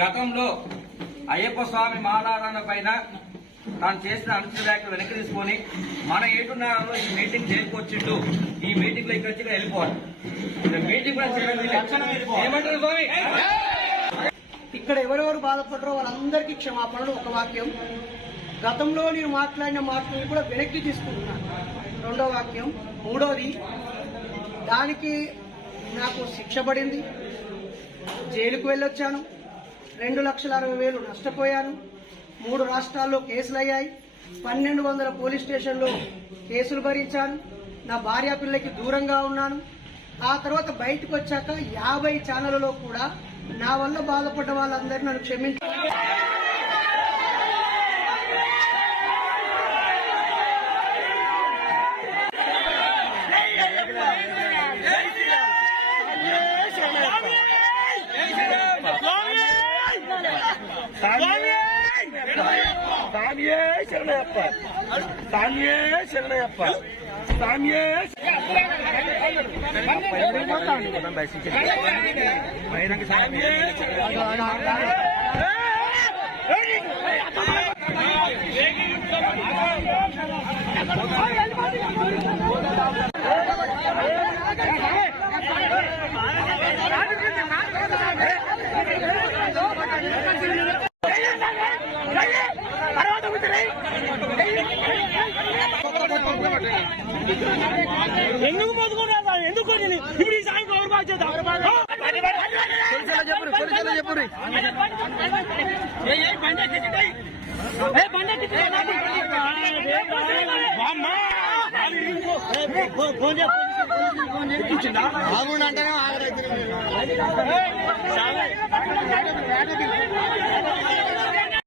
గతంలో అయ్యప్ప స్వామి మాలారాధన పైన తాను చేసిన అనుచిత వ్యాఖ్యలు వెనక్కి తీసుకొని మన ఏటున్నారో ఈ మీటింగ్ చేరుకొచ్చిండు, ఈ మీటింగ్ లో ఇక్కడి వెళ్ళిపోవాలి. మీటింగ్ ఏమంటారు స్వామి? ఇక్కడ ఎవరెవరు బాధపడరో వాళ్ళందరికీ క్షమాపణలు. ఒక వాక్యం, గతంలో నేను మాట్లాడిన మాటలను కూడా వెనక్కి తీసుకుంటున్నాను. రెండో వాక్యం. మూడోది, దానికి నాకు శిక్ష పడింది, జైలుకు వెళ్ళొచ్చాను, 2,60,000 నష్టపోయాను, 3 రాష్ట్రాల్లో కేసులయ్యాయి, 1,200 పోలీస్ స్టేషన్లో కేసులు భరించాను, నా భార్య పిల్లకి దూరంగా ఉన్నాను. ఆ తర్వాత బయటకు వచ్చాక 50 ఛానళ్లలో కూడా నా వల్ల బాధపడ్డ వాళ్ళందరూ నన్ను క్షమించారు. ఎందుకు పోతుకున్నా? ఎందుకు ఇప్పుడు ఈ సాయంత్రం ఎవరు బాధ్యత? బాగుండంటేనే